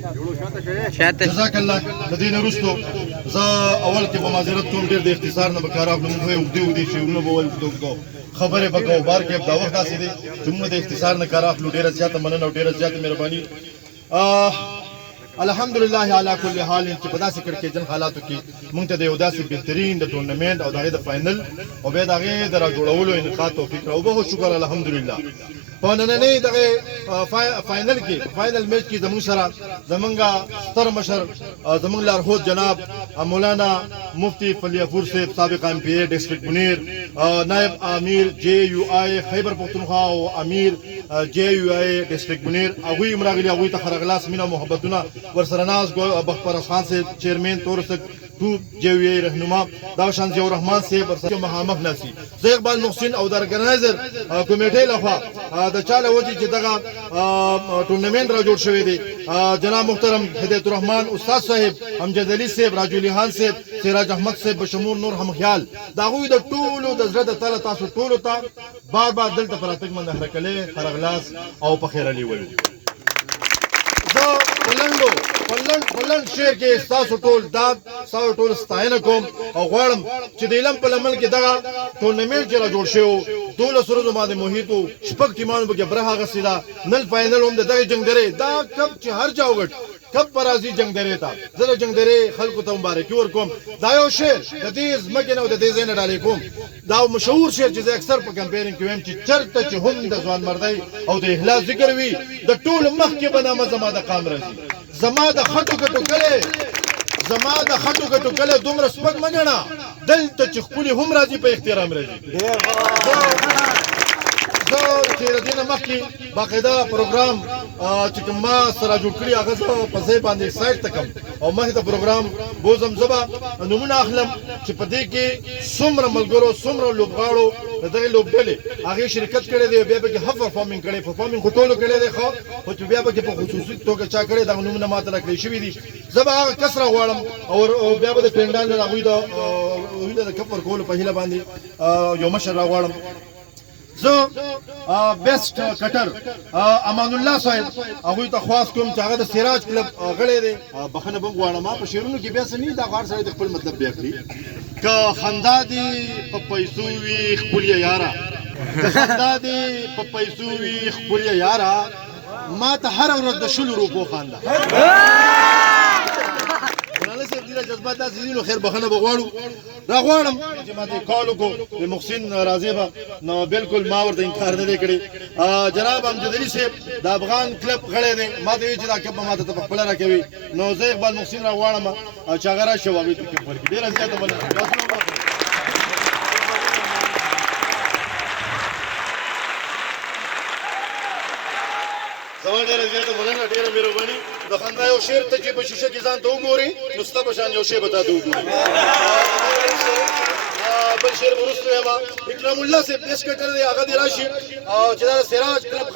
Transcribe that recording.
جزاک الله. د دې نه وروستو زه اول کې به معذرت کوم، ډېر د اختصار نه به کار اخلو. موږ اوږدې اوږدې شعرونه به وایو، اوږدو خبرې به کوو. بار کې دا وخت داسې دی چې موږ د اختصار نه کار اخلو. ډېره زیاته مننه او ډېره زیاته مهرباني. الحمدلله علی کل حال چې په داسې کړکېچن حالاتو کې موږ ته د یو داسې بهترین د ټورنمنټ او د هغې د فاینل او بیا د هغې د راجوړولو انعقاد توفیق راوبخښو. شکر الحمدلله. په نننۍ دغه فاینل کې فاینل میچ کې زموږ سره زموږ ستر مشر زموږ لارښود جناب مولانا مفتی فلیافور صاحب، سابق ایم پی اے ډسټرکټ منیر، نائب امیر جے یو آئی خیبر پختونخوا او امیر جے یو آئی ډسټرکټ منیر، هغوی هم راغلي. هغوی ته ښه راغلاست، مینه او محبتونه ورسره ناست. بختپرست خان صاحب چیرمین تورسک ټو جے یو آئی رهنما، دا شان ضیاء الرحمن صاحب ورسره مخامخ ناسي. زه اقبال محسن او د ارګنایزر کمیټې لخوا د چا له وجې چې دغه ټورنمنټ را جوړ شوی دی، جناب محترم هدایت الرحمن استاد صاحب، امجد علي صاحب، راجو علي خان صاحب، سراج احمد صاحب، بشمور نور هم خیال، د هغوی د ټولو د زړه د تله تاسو ټولو ته بار بار دلته په راتګ باندې هرکلی، خرغلاس او په خیر علي وایو. زه په لنډ شعر کې ستاسو ټول داد، ستاسو ټول ستاینه کوم او غواړم چې د علم په لمن کې دغه ټورنمنټ چې را جوړ شوی و 12 ورځو باندې محیط و، شپږ ټیمانو پکې برخه اخیستې ده. نن فاینل هم د دغې جنګدرې دا کب چې هر چا وګټ کب په راځي جنګدرې ته. زه د جنګدرې خلکو ته مبارکي ورکوم. دا یو شعر د دې ځمکې نه او د دې ځای نه ډالۍ کوم. دا مشهور شعر چې زه اکثر په کمپیرینګ کې وایم چې چرته چې هم د ځوانمردۍ او د اخلاص ذکر وي، د ټولو مخکې به نامه زما د قام راځي. زما د خټو ګټو کلی دومره سپک مه ګڼه، دلته چې ښکلي هم راځي په احترام راځي. زه چې د دې نه مخکې باقاعده پروګرام چې کوم ما سره جوړ کړي هغه زه په ځای باندې سایډ ته کړم او مخې ته پروګرام بوزم. زه به نومونه اخلم چې په دې کې څومره ملګرو، څومره لوبغاړو د دغې لوبډلې هغې شرکت کړی دی، بیا پکې ښه پرفارمنګ کړی. پرفارمنګ خو ټولو کړی دی ښه، خو چې بیا پکې په خصوصي توګه چا کړی دغه نومونه ما ته راکړی شوي دي. زه به هغه کس راغواړم او بیا به د پنډال نه هغوی د کپ ورکولو په هیله باندې یو مشر راغواړم. زه بیسټ کټر امان الله صاحب هغوی ته خواست کوم چې هغه د سراج کلب غړی دی. بخښنه به هم غواړم، په شعرونو کې بیا څه نه وي، دا هر سړی د خپل مطلب بیا کړي. که خندا دې په پیسو وي ښکلیه یاره، که خندا دې په پیسو وي ښکلیه یاره، ما ته هره ورځ د 100 روپو خانده. مولانا صاحب دې جذبات داسې دي نو خیر بخښنه به راغواړم چې ما دې کال وکړو د محسن راضي به نو بالکل ما ورته انکار نه دی کړی. جناب امجد علي صاحب د افغان کلب غړی دی، ما ته ویل چې دا کب به ما ته په خپله راکوي. نو زه اقبال محسن راغواړم چې هغه راشي او هغوی ته کب ورکړي. ډېره زیاته مننه. زما ډېره زیاته مننه، ډېره مهرباني. د خندا یو شعر ته چې په شیشه کې ځان ته وګورې نو ستا په شان یو شی به تا ته وګوري. بل شعر وروسته وایم. اکرام الله صاحب بیس کټر دی، هغه دې راشي چې دا سراج کلب